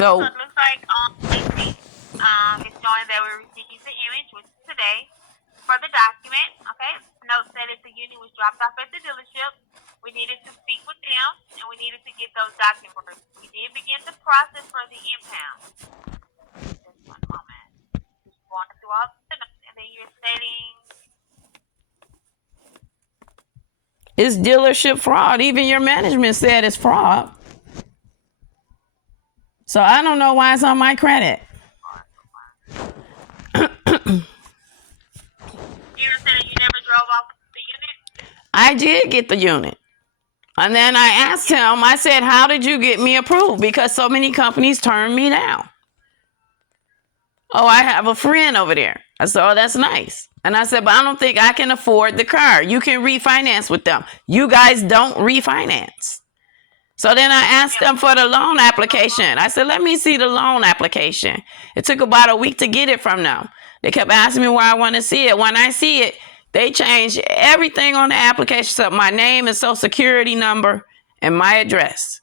So it looks like on 18th, it's showing that we received the image, which is today, for the document. Okay. Note said if the unit was dropped off at the dealership, we needed to speak with them and we needed to get those documents. We did begin the process for the impound. Just one moment. Just going through all the notes, and then you're stating. it's dealership fraud. Even your management said it's fraud. So I don't know why it's on my credit. You said you never drove off the unit? I did get the unit. And then I asked him, I said, how did you get me approved? Because so many companies turned me down. Oh, I have a friend over there. I said, oh, that's nice. And I said, but I don't think I can afford the car. You can refinance with them. You guys don't refinance. So then I asked them for the loan application. I said, let me see the loan application. It took about a week to get it from them. They kept asking me where I want to see it. When I see it, they changed everything on the application except my name and social security number and my address.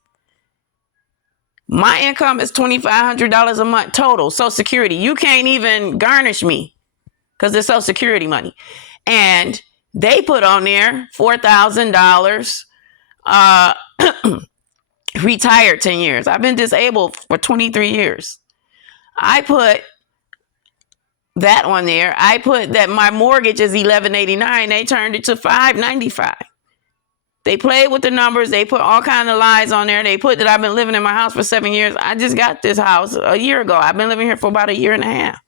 My income is $2,500 a month total, Social Security. You can't even garnish me because it's Social Security money. And they put on there $4,000, retired 10 years. I've been disabled for 23 years. I put that on there. I put that my mortgage is $1,189. They turned it to $595. They played with the numbers. They put all kinds of lies on there. They put that I've been living in my house for 7 years. I just got this house a year ago. I've been living here for about a year and a half.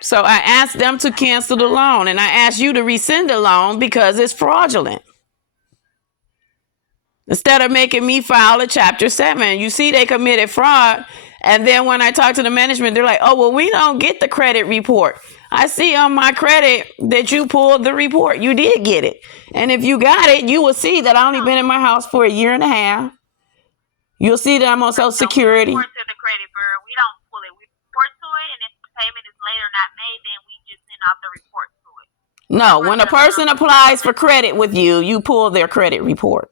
So I asked them to cancel the loan, and I asked you to rescind the loan because it's fraudulent. Instead of making me file a Chapter 7. You see, they committed fraud. And then when I talk to the management, they're like, oh, well, we don't get the credit report. I see on my credit that you pulled the report. You did get it. And if you got it, you will see that I only been in my house for a year and a half. You'll see that I'm on Social Security. We report to the credit bureau. We don't pull it. We report to it, and if the payment is later not made, then we just send out the report to it. No, when a person applies for credit with you, you pull their credit report.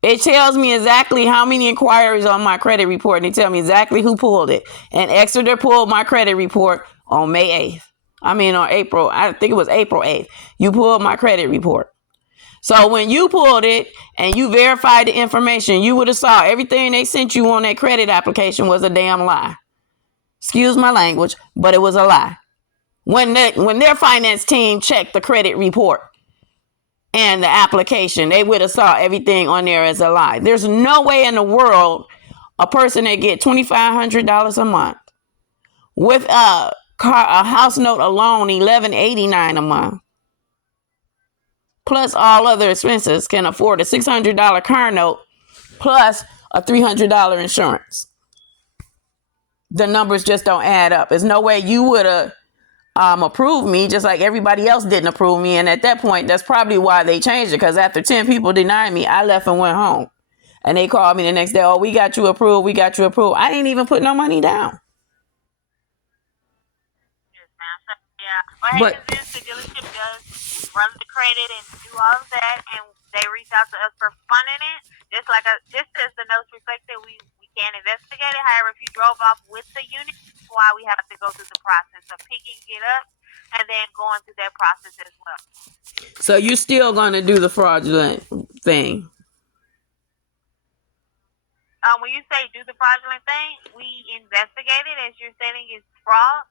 It tells me exactly how many inquiries on my credit report, and they tell me exactly who pulled it. And Exeter pulled my credit report on May 8th. On April, I think it was April 8th. You pulled my credit report. So when you pulled it and you verified the information, you would have saw everything they sent you on that credit application was a damn lie. Excuse my language, but it was a lie. When their finance team checked the credit report and the application, they would have saw everything on there as a lie. There's no way in the world a person that get $2,500 a month with a house note alone, $1,189 a month, plus all other expenses, can afford a $600 car note plus a $300 insurance. The numbers just don't add up. There's no way you would have approved me, just like everybody else didn't approve me. And at that point, that's probably why they changed it, because after 10 people denied me, I left and went home. And they called me the next day, oh, we got you approved, we got you approved. I didn't even put no money down. What happens is the dealership does run the credit and do all of that, and they reach out to us for funding it. Just as the notes reflected, we can investigate it. However, if you drove off with the unit, that's why we have to go through the process of picking it up and then going through that process as well. So you're still going to do the fraudulent thing? When you say do the fraudulent thing, we investigate it. As you're saying, it's fraud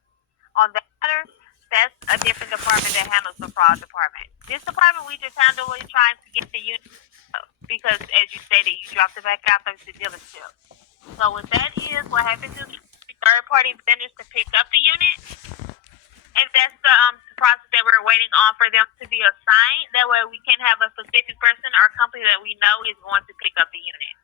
on that matter. That's a different department that handles the fraud department. This department, we just handle it trying to get the unit because, as you stated, you dropped it back out to the dealership. So what that is, what happens is third-party vendors to pick up the unit, and that's the process that we're waiting on for them to be assigned. That way we can have a specific person or company that we know is going to pick up the unit.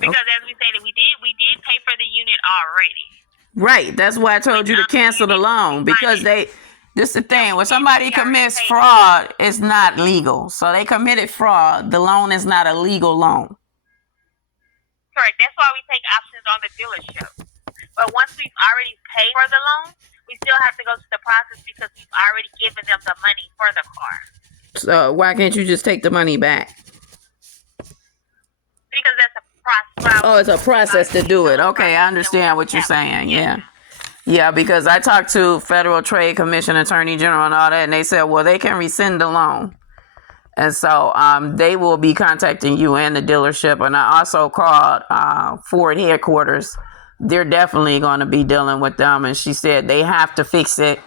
Because as we stated, we did pay for the unit already. Right. That's why I told you to cancel the loan, because this is the thing. When somebody commits fraud, it's not legal. So they committed fraud. The loan is not a legal loan. Correct. That's why we take options on the dealership. But once we've already paid for the loan, we still have to go through the process because we've already given them the money for the car. So why can't you just take the money back? Oh, it's a process to do it. Okay, I understand what you're saying. Yeah. Yeah, because I talked to Federal Trade Commission, Attorney General, and all that, and they said, well, they can rescind the loan. And so they will be contacting you and the dealership. And I also called Ford headquarters. They're definitely going to be dealing with them. And she said they have to fix it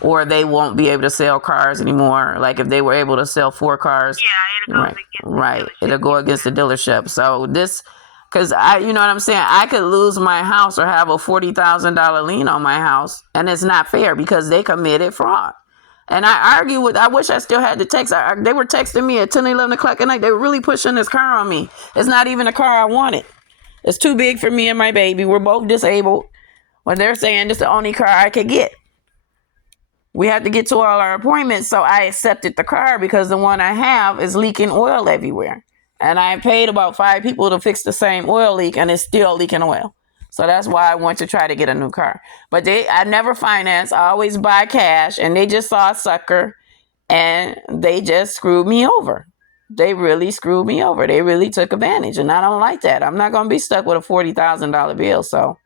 or they won't be able to sell cars anymore. Like if they were able to sell 4 cars. Yeah, it'll go against the dealership. It'll go against the dealership. So this, because you know what I'm saying? I could lose my house or have a $40,000 lien on my house. And it's not fair because they committed fraud. And I argue with, I wish I still had the text. They were texting me at 10, 11 o'clock at night. They were really pushing this car on me. It's not even a car I wanted. It's too big for me and my baby. We're both disabled. When they're saying this is the only car I could get. We had to get to all our appointments, so I accepted the car because the one I have is leaking oil everywhere. And I paid about 5 people to fix the same oil leak, and it's still leaking oil. So that's why I went to try to get a new car. But I never finance. I always buy cash. And they just saw a sucker. And they just screwed me over. They really screwed me over. They really took advantage. And I don't like that. I'm not going to be stuck with a $40,000 bill. So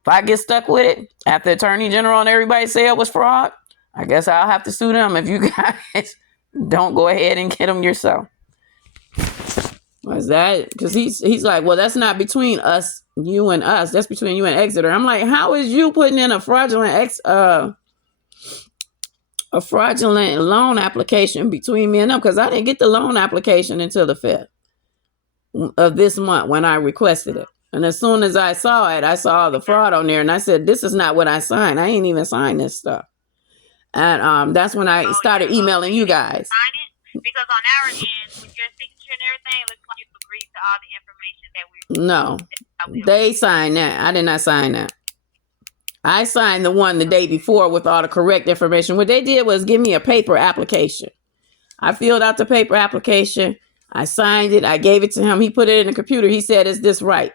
if I get stuck with it, after Attorney General and everybody say it was fraud, I guess I'll have to sue them if you guys don't go ahead and get them yourself. What's that? Because he's like, well, that's not between us, you and us. That's between you and Exeter. I'm like, how is you putting in a fraudulent loan application between me and them? Because I didn't get the loan application until the 5th of this month when I requested it. And as soon as I saw it, I saw the fraud on there. And I said, this is not what I signed. I ain't even signed this stuff. And that's when I started emailing you guys. Sign it? Because on our end, with your signature and everything, it looks like you've agreed to all the information that we No, they signed that. I did not sign that. I signed the one the day before with all the correct information. What they did was give me a paper application. I filled out the paper application. I signed it. I gave it to him. He put it in the computer. He said, is this right?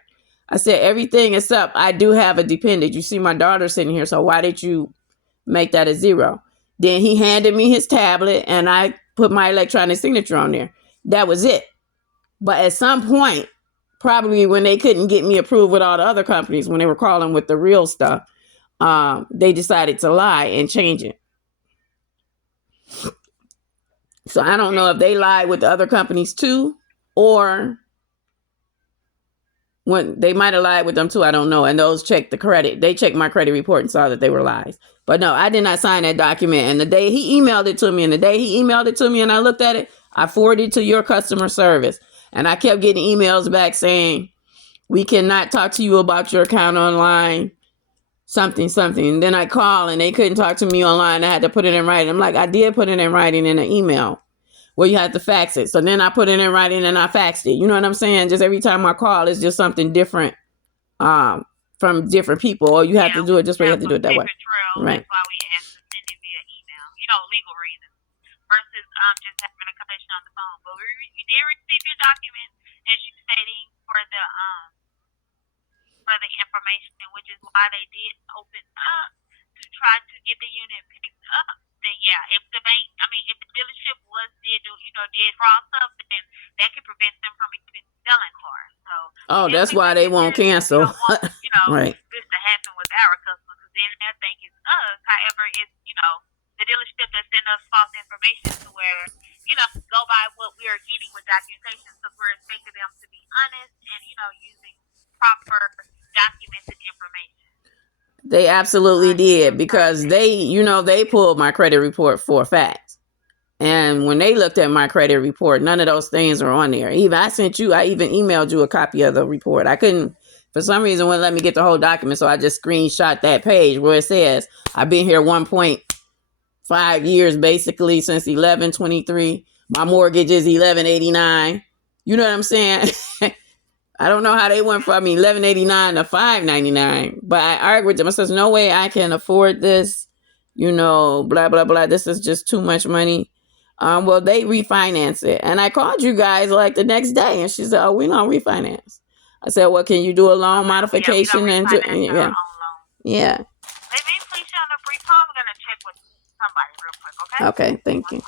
I said, everything is up. I do have a dependent. You see my daughter sitting here. So why did you make that a 0? Then he handed me his tablet and I put my electronic signature on there. That was it. But at some point, probably when they couldn't get me approved with all the other companies, when they were calling with the real stuff, they decided to lie and change it. So I don't know if they lied with the other companies too, or when they might have lied with them too. I don't know. And those checked the credit. They checked my credit report and saw that they were lies. But no, I did not sign that document. And the day he emailed it to me, and I looked at it, I forwarded it to your customer service. And I kept getting emails back saying, we cannot talk to you about your account online, something. And then I called and they couldn't talk to me online. I had to put it in writing. I'm like, I did put it in writing in an email. Well, you have to fax it. So then I put it in writing and I faxed it. You know what I'm saying? Just every time I call, it's just something different from different people. Or you have to do it this way, you have to do it that way. Right. That's why we asked to send it via email. Legal reasons versus just having a conversation on the phone. But you did receive your document, as you stating, for the information, which is why they did open up to try to get the unit picked up. Then if the dealership did fraud stuff, then that could prevent them from even selling cars. So that's why they won't cancel. We don't want, right. this to happen with our customers, because then they're thinking it's us. However, it's the dealership that send us false information to where go by what we are getting with documentation, because we're expecting them to be honest and using proper documented information. They absolutely did, because they pulled my credit report for a fact. And when they looked at my credit report, none of those things are on there. I even emailed you a copy of the report. I couldn't, for some reason, wouldn't let me get the whole document. So I just screenshot that page where it says, I've been here 1.5 years, basically, since 11/23. My mortgage is 11.89. You know what I'm saying? I don't know how they went from 11.89 to 5.99, but I argued with them. I says, no way I can afford this, blah, blah, blah. This is just too much money. Well, they refinance it. And I called you guys like the next day and she said, oh, we don't refinance. I said, well, can you do a loan modification? Yeah. Yeah. Let me please you on a brief call. I'm going to check with somebody real quick, okay? Okay, thank you.